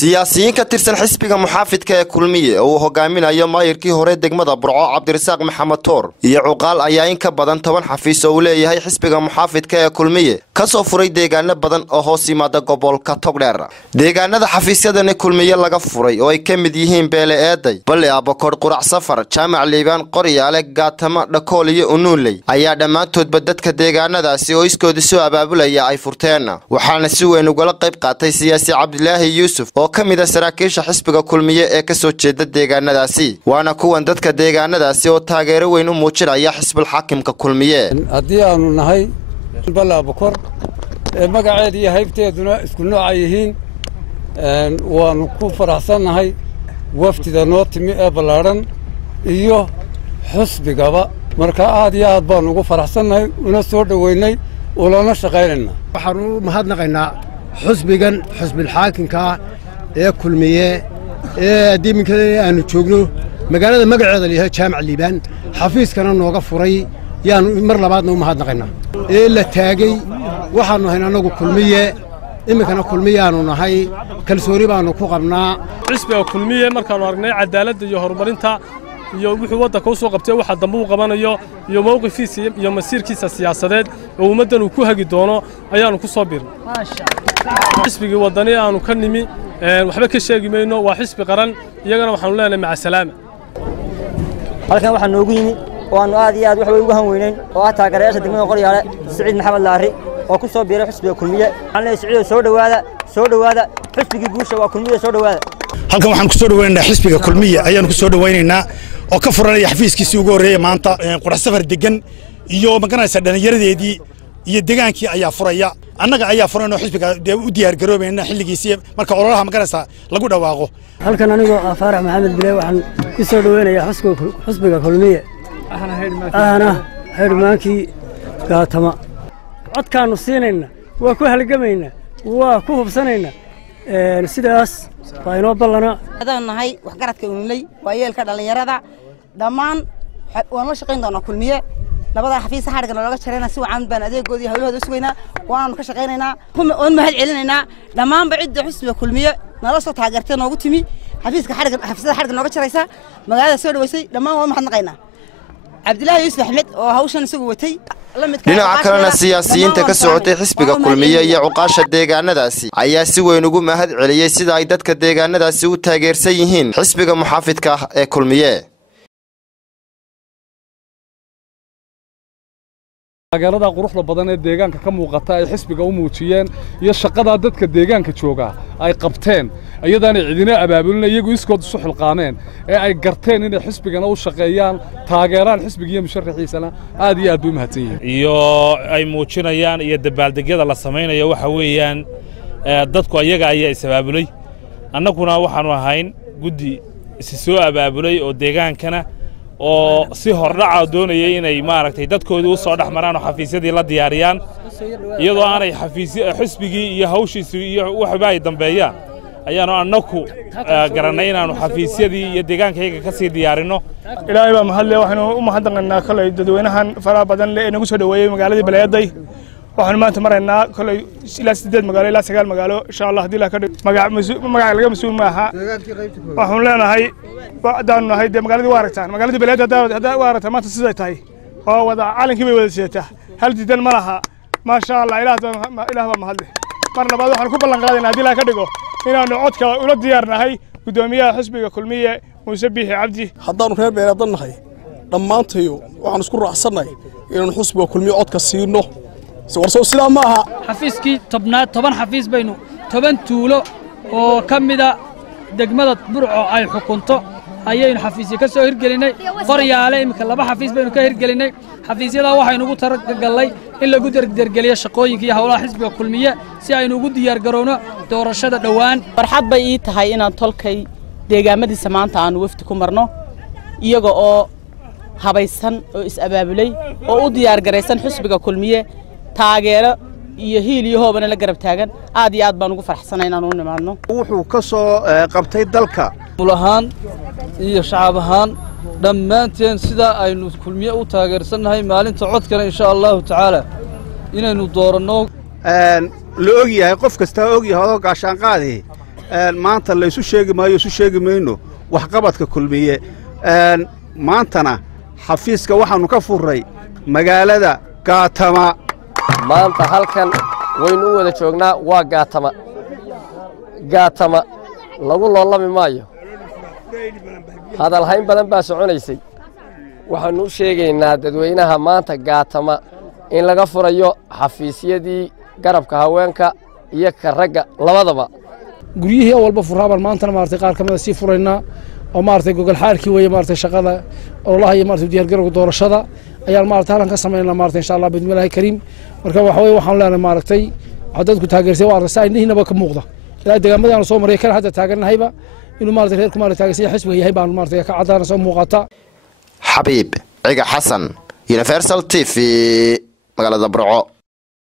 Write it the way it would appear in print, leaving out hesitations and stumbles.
siyaasiyiin ka tirsan xisbiga muxaafidka ee Kulmiye oo hogaaminayo maayirkii hore degmada Burco Cabdirasaaq Maxamed Toor iyo cuqaal ayaa in ka badan 10 xafiis oo leeyahay xisbiga muxaafidka ee Kulmiye ka soo furay deegaano badan oo hoos yimaada gobolka Togdheer. Deegaanada xafiisyadani Kulmiye laga furay oo ay ka mid yihiin Beele Eeday, Balle Abakor Qurac Safar, Jaamac Liibaan, Qoryaale, Gaatama, Dhakool iyo Unuuley ayaa dhamaantoodba dadka deegaanadaasi oo iskoodi soo abaabulaya ay furteen. Waxaana si weyn uga qayb qaatay siyaasi Cabdilaahi Yuusuf oo kamid ah saraakiisha xisbiga Kulmiye ee ka soo jeeda deegaanadaasi. Waana kuwan dadka deegaanadaasi oo taageero weyn u muujinaya xisbul xaakimka Kulmiye. haddii aanu nahay Balle Abakor magaceeda iyo haybteeduna isku nooc yihiin waanu ku faraxsanahay wafdida noo timi ee ballaaran iyo xisbigaba marka aad iyo aad baan ugu faraxsanahay una soo dhaweynay ulana shaqaynayna. waxaan u mahadnaqaynaa xisbigan xisbul xaakimka ee Kulmiye ee diiminka aanu joogno magaalada magaceeda leeyahay Jaamac Liibaan xafiiskana nooga furay yaan mar labaadna u mahadnaqaynaa ee la taagay waxaanu hayn anagu Kulmiye imikana Kulmiye aanu nahay kalsooni baanu ku qabnaa xisbiga Kulmiye markaanu aragnay cadaaladda iyo horumarinta iyo wuxuu waddanka u soo qabtay waxa dambe uu qabanayo iyo mowqifkiisa iyo masiirkiisa siyaasadeed oo ummadan uu ku hagi doono ayaanu ku soo biirnay xisbiga wadani aanu ka nimi waxba ka sheegi mayno waa xisbi qaran iyagana waxaanu leenahay maca salaama. halkan waxaan noogu yimi oo aanu aad iyo aad wax ugu hanweynayn oo ah taageerayaasha degmada Qoryaale Saciid Maxamed Laari oo ku soo biiray xisbiga Kulmiye. waxaan leeyahay Saciid soo dhawaada xisbigii guusha waa Kulmiye soo dhawaada. halkan waxaan ku soo dhaweynaynaa xisbiga Kulmiye ayaan ku soo dhaweynaynaa oo ka furanaya xafiiskiisii ugu horeeyay maanta Qurac Safar degan iyo maganaysa dhalinyaradeedii iyo deegaankii ayaa furaya annaga ayaa furanoo xisbiga u diyaar garoobayna xilligiisii marka ololaha maganaysa lagu dhawaaqo. halkan anigoo Faarax Maxamed Bile waxaan ku soo dhaweynayaa xisbiga Kulmiye ahna xirmaankii Gaatama codkaanu siinayna waa ku halgamayna waa ku hubsanayna sidaas faayno ballana hadaan nahay wax garadka unlay waa yeelka dhalinyarada dhamaan waan la shaqeyn doonaa Kulmiye labada xafiis xarga looga jareena si wacan baan adeegoodii hawlahooda u sugeynaa waan ka shaqeynaynaa oo mahad celinaynaa dhamaan bacida xisbiga Kulmiye nala soo taageertay noogu timi xafiisyada xarga nooga jaraysa magaalada soo dhaweysay dhamaan waan mahadnaqaynaa Cabdilaahi Yuusuf Axmed oo hawshan isagu watay. dhinaca kalena siyaasiyiinta ka socotay xisbiga Kulmiye iyo cuqaasha deegaanadaasi ayaa si weyn ugu mahad celiyay sida ay dadka deegaanadaasi u taageersan yihiin xisbiga muxaafidka ee Kulmiye. taageerada quruxda badan ee deegaanka ka muuqata ay xisbiga u muujiyeen iyo shaqada dadka deegaanka jooga ay qabteen iyadana cidina abaabulin iyagu iskood isu xilqaameen ee ay garteen inay xisbigana u shaqeeyaan taageeraan xisbiga iyo musharaxiisana aad iyo aad u mahadsan yihiin iyo ay muujinayaan iyo dabaaldegyada la sameeyo waxa weeyaan dadku ayaga ayaa isabaabulay annaguna waxaanu ahayn guddi si soo abaabulay oo deegaankana oo si hordhaca doonayay inay maaragtay dadkooda u soo dhaxmaraan oo xafiisyadii la diyaariyaan iyadoo aanay xisbigii iyo hawshiisii iyo waxba ay dambeeyaan ayaanu annagu garanay inaanu xafiisyadii iyo deegaankayaga ka sii diyaarino. ilaahay baa mahad leh waxaanu u mahadnaqaynaa kolay dadweynahan faraha badan leh ee nagu soo dhaweeyay magaaladii Balle Eeday waxaanu maanta maraynaa kolay ilaa 8 magaalo ilaa 9 magaalo insha Allah hadii la ka dhig magaca laga masuul maaha waxaanu leenahay hadaan nahay magaaladii waa aragtaan magaaladii Balle Eeday hadda waa aragtaan maanta sidoo tahay oo wada calankii bay wada sidataa hal diidan ma laha ma sha Allah ilaah baa mahad leh. mar labaad waxaan ku ballan qaadaynaa hadii la ka dhigo inaanu codka ula diyaarnahay gudoomiyaha xisbiga Kulmiye Muuse Biixi Cabdi. haddaanu reer Beele Eeday nahay dhammaantayo waxaan isku raacsanahay inaanu xisbiga Kulmiye codka siino warso sida ma aha xafiiskii 10 xafiis baynu 10 tuulo oo kamida degmada Burco ay xukunto ayaynu xafiisyo ka soo hirgelinay Qoryaale imika 2 xafiis baynu ka hirgelinay xafiisyada waxaynu ugu talagalnay in lagu dardargeliyo shaqooyinka iyo hawlaha xisbiga Kulmiye si aynu ugu diyaar garowno doorashada dhawaan. farxad bay ii tahay inaan tolkay deegaamadiisa maanta aan wafti ku marno iyaga oo habaysan oo is abaabulay oo u diyaar gareysan xisbiga Kulmiye taageero iyo hiil iyo hoobana la garab taagan aad iyo aad baan ugu faraxsanahay inaan u nimaadno. wuxuu ka soo qabtay dalka mulahaan iyo shacab ahaan dhammaanteen sida aynu Kulmiye u taageersanahay maalinta codkana insha Allah tacaala inaynu dooranno la og yahay qof kasta og yahay oo gaashaan qaadi maanta la isu sheegi maayo isu sheegi mayno waxqabadka kulmiye maantana xafiiska waxaanu ka furray magaalada gaatama maanta halkan waynu u wada joognaa waa gaatama lagu loolami maayo hadal hayn badan baa soconaysay waxaanu u sheegaynaa dadweynaha maanta gaatama in laga furayo xafiisyadii garabka haweenka iyo ka ragga labadaba guryihii walba furaaban maantana maartay qaar kamida sii furaynaa oo maartay gogol xaarkii weeye maartay shaqada ololaha iyo maartay diyaar garowga doorashada ayaan maartay halkan ka sameynaa maartay insha Allah bidmilaahi kariim marka waxa weeye waxaan leenahay maartay dadku taageersay waa aragtay indhihiinaba ka muuqda ilaa deegaamada aan soo maray kan hadda taageernahayba inuu maartay reerku maartay taageersay xisbiga yahay baan maartay ka cadaan soo muuqata Xabiib Ciga Xasan Universal TV magaalada Burco